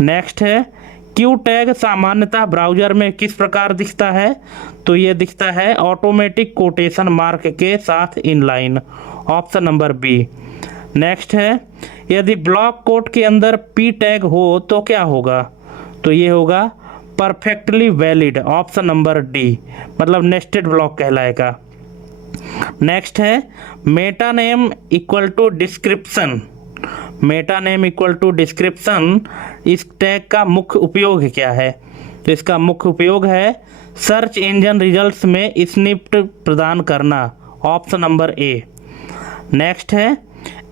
नेक्स्ट है, क्यू टैग सामान्यतः ब्राउज़र में किस प्रकार दिखता है? तो ये दिखता है ऑटोमेटिक कोटेशन मार्क के साथ inline. Option number B. Next है, यदि ब्लॉक कोड के अंदर पी टैग हो तो क्या होगा? तो ये होगा perfectly valid, option number D, मतलब नेस्टेड ब्लॉक कहलाएगा। नेक्स्ट है meta name equal to description. Meta name equal to description, इस टैग का मुख्य उपयोग क्या है? तो इसका मुख्य उपयोग है सर्च इंजन रिजल्ट्स में स्निप्ट प्रदान करना, ऑप्शन नंबर ए। नेक्स्ट है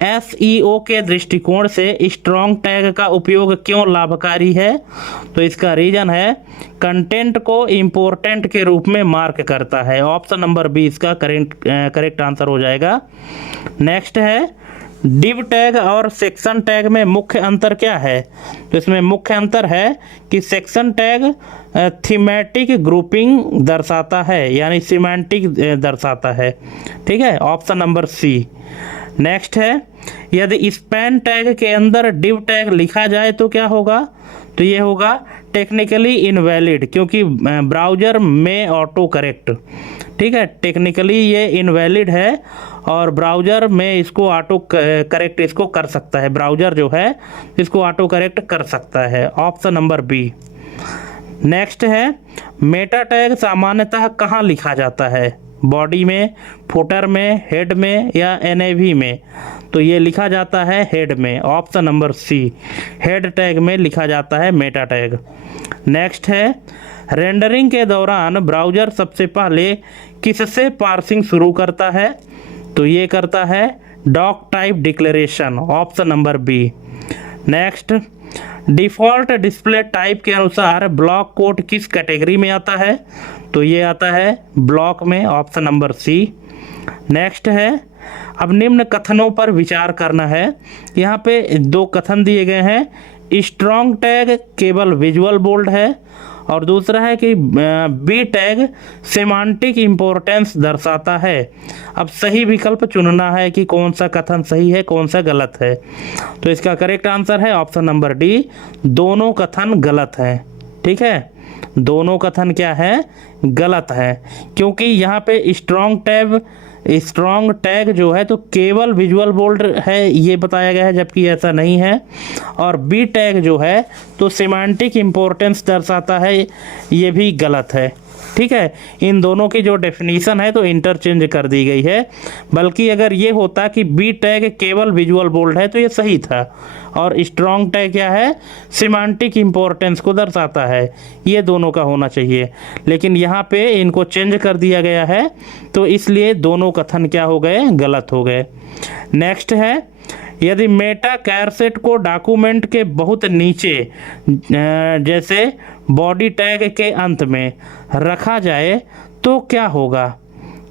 एसईओ के दृष्टिकोण से स्ट्रॉन्ग टैग का उपयोग क्यों लाभकारी है? तो इसका रीजन है कंटेंट को इम्पोर्टेंट के रूप में मार्क करता है, ऑप्शन नंबर बी इसका करेक्ट आंसर हो जाएगा। नेक्स्ट है डिव टैग और सेक्शन टैग में मुख्य अंतर क्या है? तो इसमें मुख्य अंतर है कि सेक्शन टैग थीमेटिक ग्रुपिंग दर्शाता है, यानी सिमेंटिक दर्शाता है, ठीक है, ऑप्शन नंबर सी। नेक्स्ट है यदि स्पैन टैग के अंदर डिव टैग लिखा जाए तो क्या होगा? तो ये होगा टेक्निकली इनवैलिड, क्योंकि ब्राउज़र में ऑटो करेक्ट, ठीक है, टेक्निकली ये इनवैलिड है और ब्राउज़र में इसको ऑटो करेक्ट इसको कर सकता है, ब्राउज़र जो है इसको ऑटो करेक्ट कर सकता है, ऑप्शन नंबर बी। नेक्स्ट है मेटा टैग सामान्यतः कहाँ लिखा जाता है? बॉडी में, फुटर में, हेड में या एनएवी में? तो ये लिखा जाता है हेड में, option number C, head tag में लिखा जाता है मेटा टैग। नेक्स्ट है रेंडरिंग के दौरान ब्राउज़र सबसे पहले किससे पार्सिंग शुरू करता है? तो ये करता है doc type declaration, option number B. Next default display type के अनुसार ब्लॉक कोड किस कैटेगरी में आता है? तो ये आता है ब्लॉक में, ऑप्शन नंबर सी। नेक्स्ट है अब निम्न कथनों पर विचार करना है। यहाँ पे दो कथन दिए गए हैं, स्ट्रॉन्ग टैग केवल विजुअल बोल्ड है और दूसरा है कि बी टैग सेमांटिक इम्पोर्टेंस दर्शाता है। अब सही विकल्प चुनना है कि कौन सा कथन सही है, कौन सा गलत है। तो इसका करेक्ट आंसर है ऑप्शन नंबर डी, दोनों कथन गलत हैं, ठीक है, दोनों कथन क्या है? गलत है, क्योंकि यहाँ पे स्ट्रॉन्ग टैग जो है तो केवल विजुअल बोल्ड है ये बताया गया है, जबकि ऐसा नहीं है। और बी टैग जो है तो सिमेंटिक इम्पोर्टेंस दर्शाता है, ये भी गलत है, ठीक है। इन दोनों की जो डेफिनीशन है तो इंटरचेंज कर दी गई है, बल्कि अगर ये होता कि बी टैग केवल विजुअल बोल्ड है तो ये सही था, और स्ट्रॉन्ग टैग क्या है? सिमेंटिक इम्पोर्टेंस को दर्शाता है, ये दोनों का होना चाहिए। लेकिन यहाँ पे इनको चेंज कर दिया गया है, तो इसलिए दोनों कथन क्या हो गए? गलत हो गए। नेक्स्ट है यदि मेटा कैरसेट को डॉक्यूमेंट के बहुत नीचे जैसे बॉडी टैग के अंत में रखा जाए तो क्या होगा?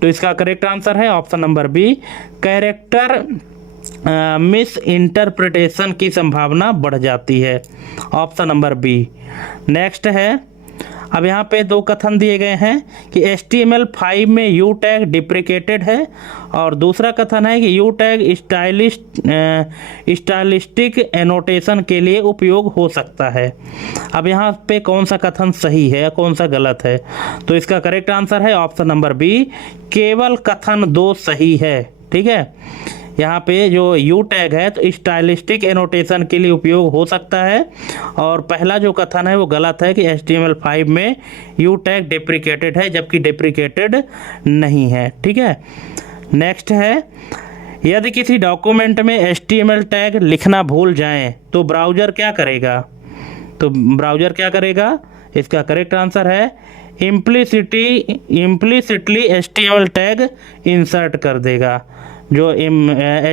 तो इसका करेक्ट आंसर है option number B, character misinterpretation की संभावना बढ़ जाती है, ऑप्शन नंबर बी। नेक्स्ट है अब यहाँ पे दो कथन दिए गए हैं कि HTML5 में यू टैग डिप्रिकेटेड है और दूसरा कथन है कि यू टैग स्टाइलिस्टिक एनोटेशन के लिए उपयोग हो सकता है। अब यहाँ पे कौन सा कथन सही है, कौन सा गलत है? तो इसका करेक्ट आंसर है ऑप्शन नंबर बी, केवल कथन दो सही है, ठीक है। यहाँ पे जो यू टैग है तो स्टाइलिस्टिक एनोटेशन के लिए उपयोग हो सकता है, और पहला जो कथन है वो गलत है कि HTML5 में यू टैग डिप्रिकेटेड है, जबकि डिप्रिकेटेड नहीं है, ठीक है। नेक्स्ट है यदि किसी डॉक्यूमेंट में HTML टैग लिखना भूल जाएं तो ब्राउज़र क्या करेगा? तो ब्राउज़र क्या करेगा? इसका करेक्ट आंसर है इम्प्लिसिटली HTML टैग इंसर्ट कर देगा, जो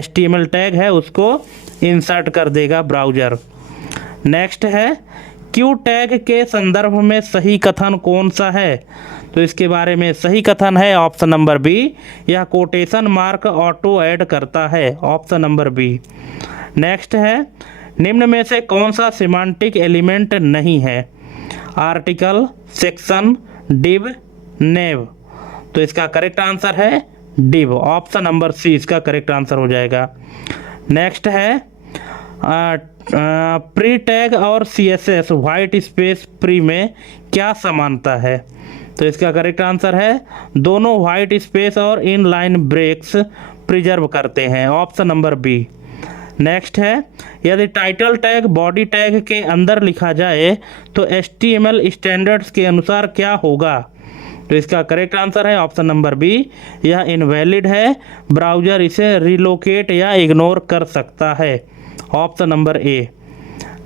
HTML टैग है उसको इंसर्ट कर देगा ब्राउज़र। नेक्स्ट है क्यू टैग के संदर्भ में सही कथन कौन सा है? तो इसके बारे में सही कथन है ऑप्शन नंबर बी, यह कोटेशन मार्क ऑटो ऐड करता है, ऑप्शन नंबर बी। नेक्स्ट है निम्न में से कौन सा सिमेंटिक एलिमेंट नहीं है? आर्टिकल, सेक्शन, डिव, नेव? तो इसका करेक्ट आंसर है डिव, ऑप्शन नंबर सी इसका करेक्ट आंसर हो जाएगा। नेक्स्ट है प्री टैग और CSS वाइट स्पेस प्री में क्या समानता है? तो इसका करेक्ट आंसर है दोनों वाइट स्पेस और इन लाइन ब्रेक्स प्रिजर्व करते हैं, ऑप्शन नंबर बी। नेक्स्ट है, यदि टाइटल टैग बॉडी टैग के अंदर लिखा जाए तो HTML स्टैंडर्ड्स के अनुसार क्या होगा? तो इसका करेक्ट आंसर है ऑप्शन नंबर बी, यह इनवैलिड है, ब्राउज़र इसे रिलोकेट या इग्नोर कर सकता है, ऑप्शन नंबर ए।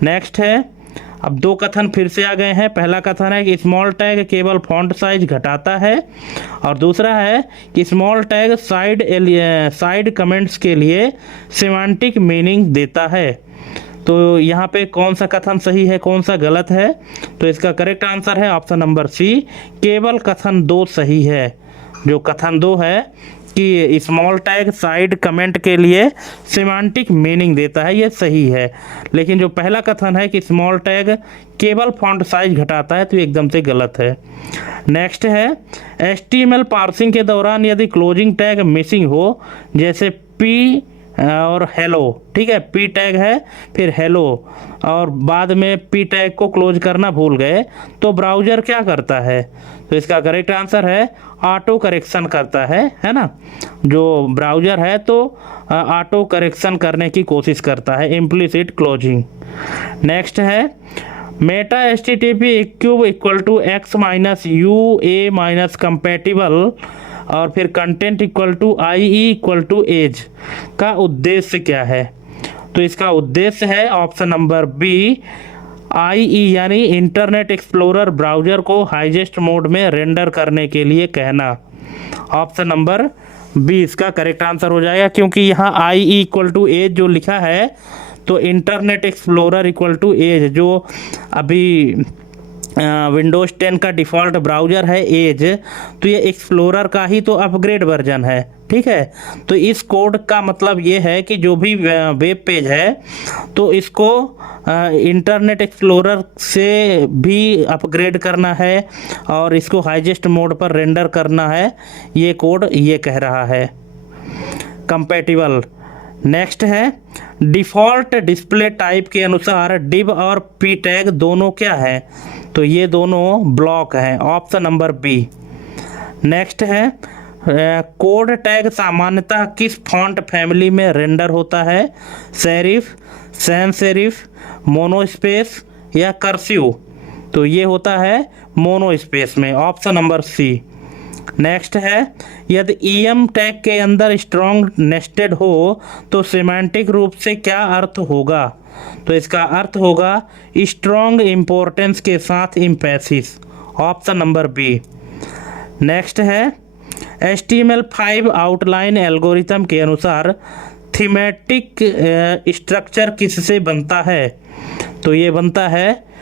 नेक्स्ट है, अब दो कथन फिर से आ गए हैं। पहला कथन है कि स्मॉल टैग केवल फॉन्ट साइज घटाता है, और दूसरा है कि स्मॉल टैग साइड कमेंट्स के लिए सिमेंटिक मीनिंग देता है। तो यहाँ पे कौन सा कथन सही है, कौन सा गलत है? तो इसका करेक्ट आंसर है ऑप्शन नंबर सी, केवल कथन दो सही है। जो कथन दो है कि स्मॉल टैग साइड कमेंट के लिए सिमेंटिक मीनिंग देता है, ये सही है। लेकिन जो पहला कथन है कि स्मॉल टैग केवल फॉन्ट साइज घटाता है, तो ये एकदम से गलत है। नेक्स्ट है, HTML पार्सिंग के दौरान यदि क्लोजिंग टैग मिसिंग हो, जैसे पी और हेलो, ठीक है, पी टैग है फिर हेलो और बाद में पी टैग को क्लोज करना भूल गए, तो ब्राउज़र क्या करता है? तो इसका करेक्ट आंसर है ऑटो करेक्शन करता है ना। जो ब्राउज़र है तो ऑटो करेक्शन करने की कोशिश करता है, इम्प्लिसिट क्लोजिंग। नेक्स्ट है, meta HTTP equiv equal to x minus U A minus compatible और फिर content equal to IE equal to edge का उद्देश्य क्या है? तो इसका उद्देश्य है ऑप्शन नंबर बी, IE यानी इंटरनेट एक्सप्लोरर ब्राउज़र को हाईजेस्ट मोड में रेंडर करने के लिए कहना, ऑप्शन नंबर बी इसका करेक्ट आंसर हो जाएगा। क्योंकि यहाँ IE इक्वल टू एज जो लिखा है, तो Internet Explorer equal to edge जो अभी विंडोज़ 10 का डिफ़ॉल्ट ब्राउज़र है एज, तो ये एक्सप्लोरर का ही तो अपग्रेड वर्जन है, ठीक है। तो इस कोड का मतलब ये है कि जो भी वेब पेज है तो इसको इंटरनेट एक्सप्लोरर से भी अपग्रेड करना है और इसको हाईजेस्ट मोड पर रेंडर करना है, ये कोड ये कह रहा है, कंपैटिबल। नेक्स्ट है, डिफ़ॉल्ट डिस्प्ले टाइप के अनुसार div और p टैग दोनों क्या है? तो ये दोनों ब्लॉक हैं, ऑप्शन नंबर बी। नेक्स्ट है, कोड टैग सामान्यतः किस फॉन्ट फैमिली में रेंडर होता है? सेरिफ, सैन सेरिफ, मोनोस्पेस या कर्सिव? तो ये होता है मोनोस्पेस में, ऑप्शन नंबर सी। नेक्स्ट है, यदि EM टैग के अंदर स्ट्रॉन्ग नेस्टेड हो तो सिमेंटिक रूप से क्या अर्थ होगा? तो इसका अर्थ होगा स्ट्रॉन्ग इम्पोर्टेंस के साथ emphasis, option number B. Next है, HTML5 आउटलाइन एल्गोरिथम के अनुसार थीमेटिक स्ट्रक्चर किससे बनता है? तो ये बनता है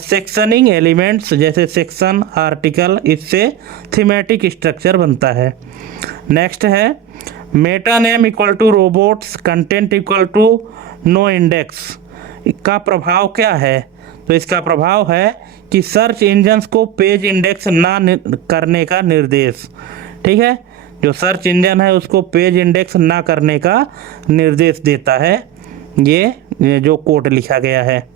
सेक्शनिंग एलिमेंट्स, जैसे सेक्शन, आर्टिकल, इससे थीमेटिक स्ट्रक्चर बनता है। नेक्स्ट है, meta name equal to robots content equal to no index का प्रभाव क्या है? तो इसका प्रभाव है कि सर्च इंजन्स को पेज इंडेक्स ना करने का निर्देश, ठीक है, जो सर्च इंजन है उसको पेज इंडेक्स ना करने का निर्देश देता है, ये जो कोड लिखा गया है।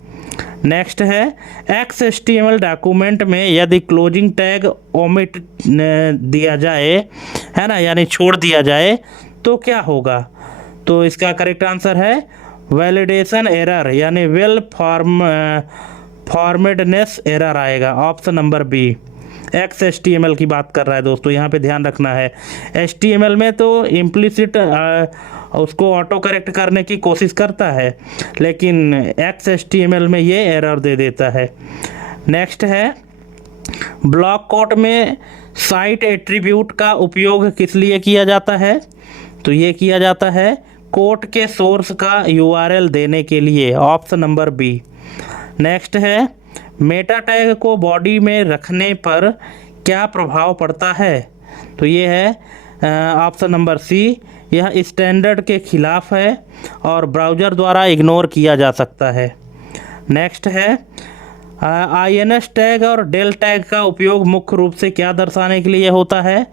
नेक्स्ट है, XHTML डॉक्यूमेंट में यदि क्लोजिंग टैग ओमिट दिया जाए, है ना, यानी छोड़ दिया जाए, तो क्या होगा? तो इसका करेक्ट आंसर है वैलिडेशन एरर, यानी वेल फॉर्मेडनेस एरर आएगा, ऑप्शन नंबर बी। XHTML की बात कर रहा है दोस्तों, यहाँ पे ध्यान रखना है। HTML में तो इम्प्लिसिट उसको ऑटो करेक्ट करने की कोशिश करता है, लेकिन XHTML में ये एरर दे देता है। नेक्स्ट है, ब्लॉक कोड में साइट एट्रीब्यूट का उपयोग किस लिए किया जाता है? तो ये किया जाता है कोड के सोर्स का URL देने के लिए, ऑप्शन नंबर बी। नेक्स्ट है, मेटा टैग को बॉडी में रखने पर क्या प्रभाव पड़ता है? तो ये है ऑप्शन नंबर सी, यह स्टैंडर्ड के खिलाफ है और ब्राउज़र द्वारा इग्नोर किया जा सकता है। नेक्स्ट है, INS टैग और डेल टैग का उपयोग मुख्य रूप से क्या दर्शाने के लिए होता है?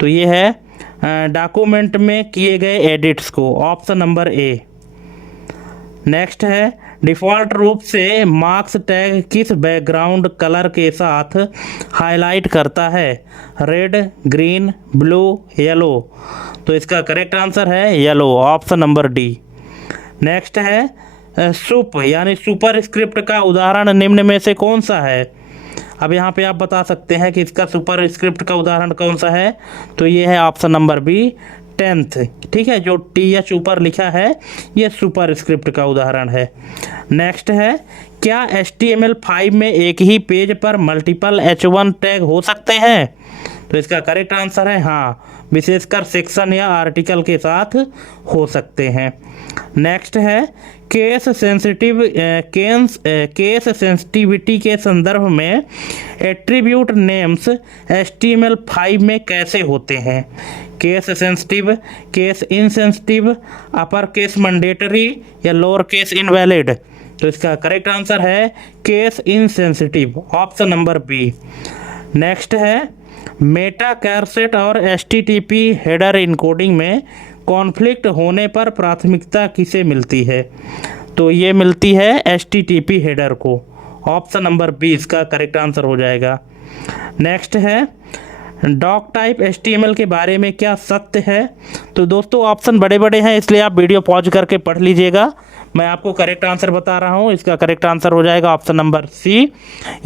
तो ये है डॉक्यूमेंट में किए गए एडिट्स को, ऑप्शन नंबर ए। नेक्स्ट है, डिफ़ॉल्ट रूप से मार्क्स टैग किस बैकग्राउंड कलर के साथ हाईलाइट करता है? Red, green, blue, yellow? तो इसका करेक्ट आंसर है yellow, option number D. Next है सुप यानी सुपर स्क्रिप्ट का उदाहरण निम्न में से कौन सा है। अब यहाँ पे आप बता सकते हैं कि इसका सुपर स्क्रिप्ट का उदाहरण कौन सा है, तो ये है ऑप्शन नंबर बी 10th। ठीक है, जो TH ऊपर लिखा है ये सुपर स्क्रिप्ट का उदाहरण है। नेक्स्ट है, क्या HTML5 में एक ही पेज पर मल्टीपल H1 टैग हो सकते हैं। तो इसका करेक्ट आंसर है हाँ, विशेषकर सेक्शन या आर्टिकल के साथ हो सकते हैं। नेक्स्ट है, केस सेंसिटिविटी के संदर्भ में एट्रीब्यूट नेम्स HTML5 में कैसे होते हैं। Case sensitive, case insensitive, upper case mandatory या लोअर केस इनवैलिड। तो इसका करेक्ट आंसर है case insensitive, option number B. Next है, मेटा कैरसेट और HTTP हेडर इनकोडिंग में कॉन्फ्लिक्ट होने पर प्राथमिकता किसे मिलती है। तो ये मिलती है HTTP हेडर को, ऑप्शन नंबर बी इसका करेक्ट आंसर हो जाएगा। नेक्स्ट है, डॉक टाइप HTML के बारे में क्या सत्य है। तो दोस्तों ऑप्शन बड़े बड़े हैं इसलिए आप वीडियो पॉज करके पढ़ लीजिएगा, मैं आपको करेक्ट आंसर बता रहा हूँ। इसका करेक्ट आंसर हो जाएगा ऑप्शन नंबर सी।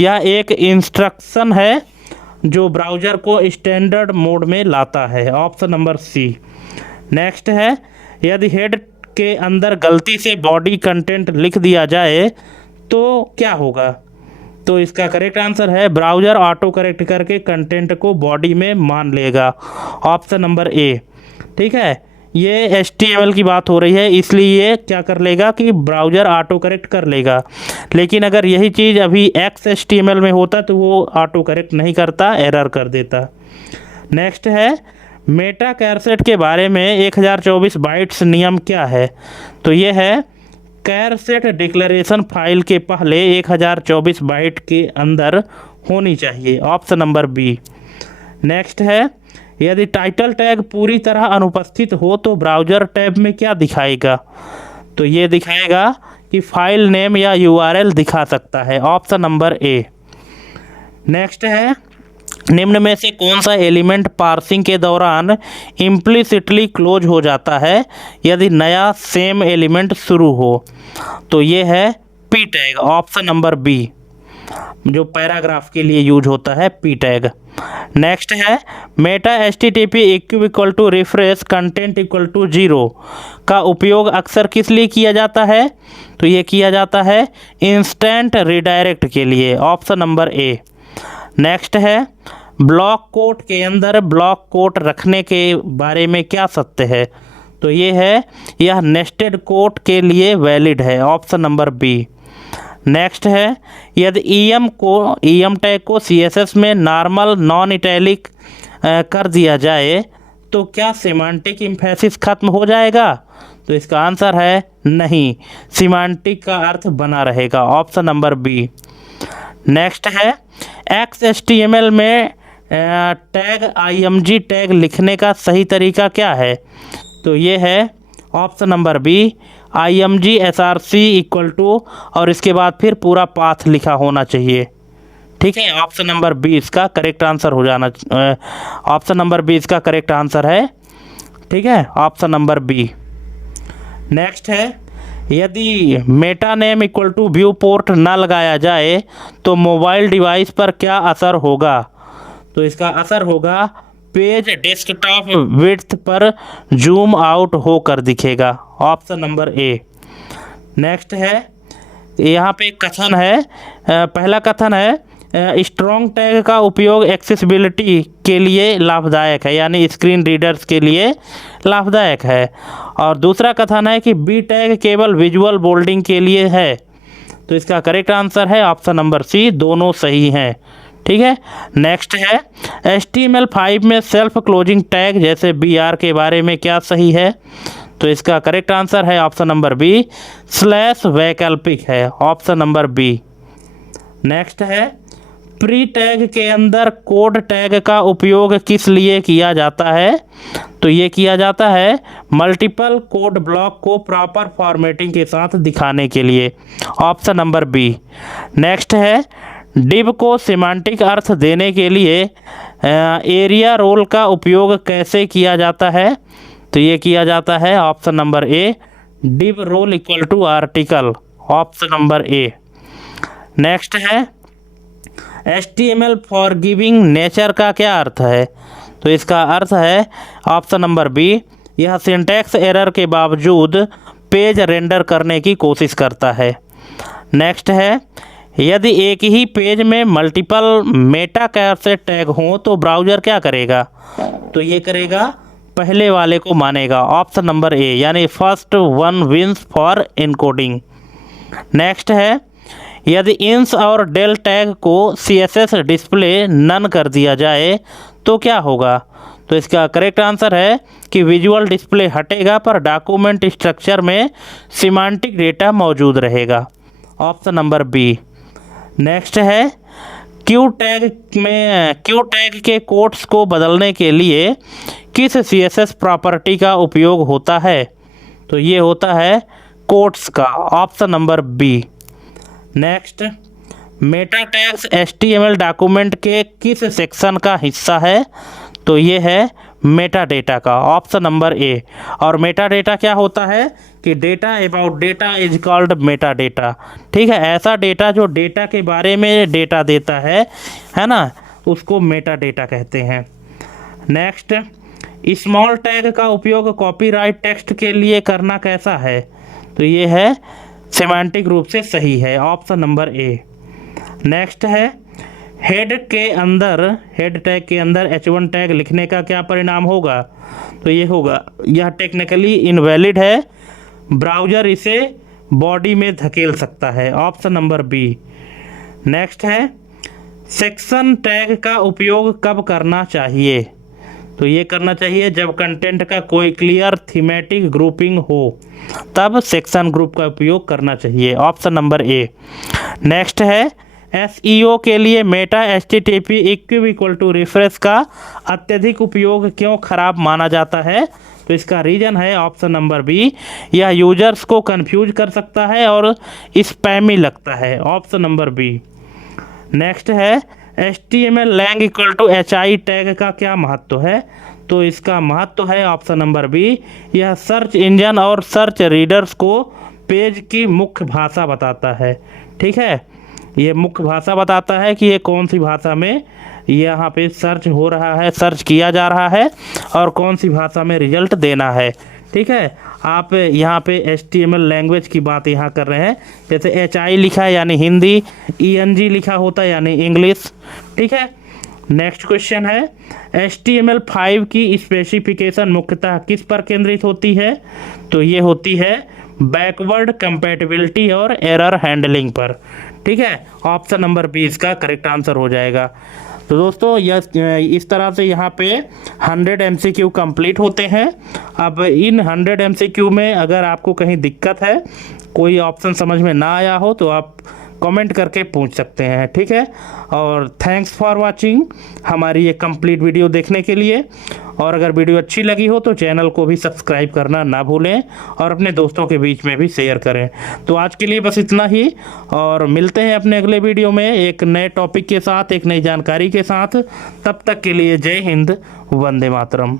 यह एक इंस्ट्रक्शन है जो ब्राउज़र को स्टैंडर्ड मोड में लाता है, ऑप्शन नंबर सी। नेक्स्ट है, यदि हेड के अंदर गलती से बॉडी कंटेंट लिख दिया जाए तो क्या होगा। तो इसका करेक्ट आंसर है ब्राउज़र ऑटो करेक्ट करके कंटेंट को बॉडी में मान लेगा, ऑप्शन नंबर ए। ठीक है, ये HTML की बात हो रही है इसलिए ये क्या कर लेगा कि ब्राउज़र ऑटो करेक्ट कर लेगा, लेकिन अगर यही चीज़ अभी XHTML में होता तो वो ऑटो करेक्ट नहीं करता, एरर कर देता। नेक्स्ट है, मेटा कैरसेट के बारे में 1024 बाइट्स नियम क्या है। तो ये है, कैरसेट डिक्लेरेशन फाइल के पहले 1024 बाइट के अंदर होनी चाहिए, ऑप्शन नंबर बी। नेक्स्ट है, यदि टाइटल टैग पूरी तरह अनुपस्थित हो तो ब्राउज़र टैब में क्या दिखाएगा। तो ये दिखाएगा कि फाइल नेम या URL दिखा सकता है, ऑप्शन नंबर ए। नेक्स्ट है, निम्न में से कौन सा एलिमेंट पार्सिंग के दौरान इम्प्लिसिटली क्लोज हो जाता है यदि नया सेम एलिमेंट शुरू हो। तो ये है P tag, option number B, जो पैराग्राफ के लिए यूज होता है P टैग। नेक्स्ट है, meta HTTP equal to refresh content equal to 0 का उपयोग अक्सर किस लिए किया जाता है। तो ये किया जाता है इंस्टेंट रिडायरेक्ट के लिए, ऑप्शन नंबर ए। नेक्स्ट है, ब्लॉक कोट के अंदर ब्लॉक कोट रखने के बारे में क्या सत्य है। तो ये है, यह नेस्टेड कोट के लिए वैलिड है, ऑप्शन नंबर बी। नेक्स्ट है, यदि EM टैग को CSS में नॉर्मल नॉन इटैलिक कर दिया जाए तो क्या सिमेंटिक एम्फेसिस खत्म हो जाएगा। तो इसका आंसर है नहीं, सिमेंटिक का अर्थ बना रहेगा, ऑप्शन नंबर बी। नेक्स्ट है, XHTML में टैग IMG टैग लिखने का सही तरीका क्या है। तो ये है option number B, IMG SRC equal to और इसके बाद फिर पूरा पाथ लिखा होना चाहिए। ठीक है, ऑप्शन नंबर बी इसका करेक्ट आंसर हो जाना, ऑप्शन नंबर बी इसका करेक्ट आंसर है। ठीक है, ऑप्शन नंबर बी। नेक्स्ट है, यदि meta name equal to viewport ना लगाया जाए तो मोबाइल डिवाइस पर क्या असर होगा। तो इसका असर होगा पेज डेस्कटॉप विड्थ पर जूम आउट होकर दिखेगा, ऑप्शन नंबर ए। नेक्स्ट है, यहाँ पे एक कथन है, पहला कथन है स्ट्रॉन्ग टैग का उपयोग एक्सेसिबिलिटी के लिए लाभदायक है, यानी स्क्रीन रीडर्स के लिए लाभदायक है। और दूसरा कथन है कि बी टैग केवल विजुअल बोल्डिंग के लिए है। तो इसका करेक्ट आंसर है ऑप्शन नंबर सी, दोनों सही हैं। ठीक है, नेक्स्ट है, HTML5 में सेल्फ क्लोजिंग टैग जैसे BR के बारे में क्या सही है। तो इसका करेक्ट आंसर है ऑप्शन नंबर बी, स्लैश वैकल्पिक है, ऑप्शन नंबर बी। नेक्स्ट है, प्री टैग के अंदर कोड टैग का उपयोग किस लिए किया जाता है। तो ये किया जाता है मल्टीपल कोड ब्लॉक को प्रॉपर फॉर्मेटिंग के साथ दिखाने के लिए, ऑप्शन नंबर बी। नेक्स्ट है, डिव को सिमेंटिक अर्थ देने के लिए एरिया रोल का उपयोग कैसे किया जाता है। तो ये किया जाता है option number A, div role equal to article, option number A. Next है HTML फॉर गिविंग नेचर का क्या अर्थ है? तो इसका अर्थ है ऑप्शन नंबर बी, यह सिंटैक्स एरर के बावजूद पेज रेंडर करने की कोशिश करता है। नेक्स्ट है यदि एक ही पेज में मल्टीपल मेटा कैसे टैग हों तो ब्राउज़र क्या करेगा? तो ये करेगा पहले वाले को मानेगा, ऑप्शन नंबर ए, यानी first one wins for encoding. Next है यदि इंस और डेल टैग को CSS डिस्प्ले नन कर दिया जाए तो क्या होगा? तो इसका करेक्ट आंसर है कि विजुअल डिस्प्ले हटेगा पर डॉक्यूमेंट स्ट्रक्चर में सिमेंटिक डेटा मौजूद रहेगा, ऑप्शन नंबर बी। नेक्स्ट है क्यू टैग के कोट्स को बदलने के लिए किस CSS प्रॉपर्टी का उपयोग होता है? तो ये होता है कोट्स का, option number B. Next meta tags HTML document के किस सेक्शन का हिस्सा है? तो ये है मेटा डेटा का, ऑप्शन नंबर ए। और मेटा डेटा क्या होता है कि data about data is called meta data. ठीक है, ऐसा डेटा जो डेटा के बारे में डेटा देता है ना, उसको मेटा डेटा कहते हैं। नेक्स्ट स्मॉल टैग का उपयोग कॉपीराइट टेक्स्ट के लिए करना कैसा है? तो ये है सिमेंटिक रूप से सही है, ऑप्शन नंबर ए। नेक्स्ट है हेड टैग के अंदर H1 टैग लिखने का क्या परिणाम होगा? तो ये होगा यह टेक्निकली इनवैलिड है, ब्राउज़र इसे बॉडी में धकेल सकता है, ऑप्शन नंबर बी। नेक्स्ट है सेक्शन टैग का उपयोग कब करना चाहिए? तो ये करना चाहिए जब कंटेंट का कोई क्लियर थीमेटिक ग्रुपिंग हो, तब सेक्शन ग्रुप का उपयोग करना चाहिए, ऑप्शन नंबर ए। नेक्स्ट है SEO के लिए meta HTTP equal to refresh का अत्यधिक उपयोग क्यों खराब माना जाता है? तो इसका रीज़न है ऑप्शन नंबर बी, यह यूजर्स को कंफ्यूज कर सकता है और स्पैमी लगता है, ऑप्शन नंबर बी। नेक्स्ट है HTML lang equal to HI tag का क्या महत्व है? तो इसका महत्व है ऑप्शन नंबर बी, यह सर्च इंजन और सर्च रीडर्स को पेज की मुख्य भाषा बताता है। ठीक है, ये मुख्य भाषा बताता है कि ये कौन सी भाषा में यहाँ पे सर्च हो रहा है, सर्च किया जा रहा है और कौन सी भाषा में रिजल्ट देना है। ठीक है, आप यहाँ पे HTML लैंग्वेज की बात यहाँ कर रहे हैं, जैसे HI लिखा है यानी हिंदी, ENG लिखा होता है यानी इंग्लिश। ठीक है, नेक्स्ट क्वेश्चन है HTML5 की स्पेसिफिकेशन मुख्यतः किस पर केंद्रित होती है? तो ये होती है बैकवर्ड कंपैटिबिलिटी और एरर हैंडलिंग पर। ठीक है, ऑप्शन नंबर बी इसका करेक्ट आंसर हो जाएगा। तो दोस्तों इस तरह से यहाँ पे 100 MCQ कंप्लीट होते हैं। अब इन 100 MCQ में अगर आपको कहीं दिक्कत है, कोई ऑप्शन समझ में ना आया हो तो आप कमेंट करके पूछ सकते हैं। ठीक है, और थैंक्स फॉर वाचिंग हमारी ये कंप्लीट वीडियो देखने के लिए। और अगर वीडियो अच्छी लगी हो तो चैनल को भी सब्सक्राइब करना ना भूलें और अपने दोस्तों के बीच में भी शेयर करें। तो आज के लिए बस इतना ही, और मिलते हैं अपने अगले वीडियो में एक नए टॉपिक के साथ, एक नई जानकारी के साथ। तब तक के लिए जय हिंद, वंदे मातरम।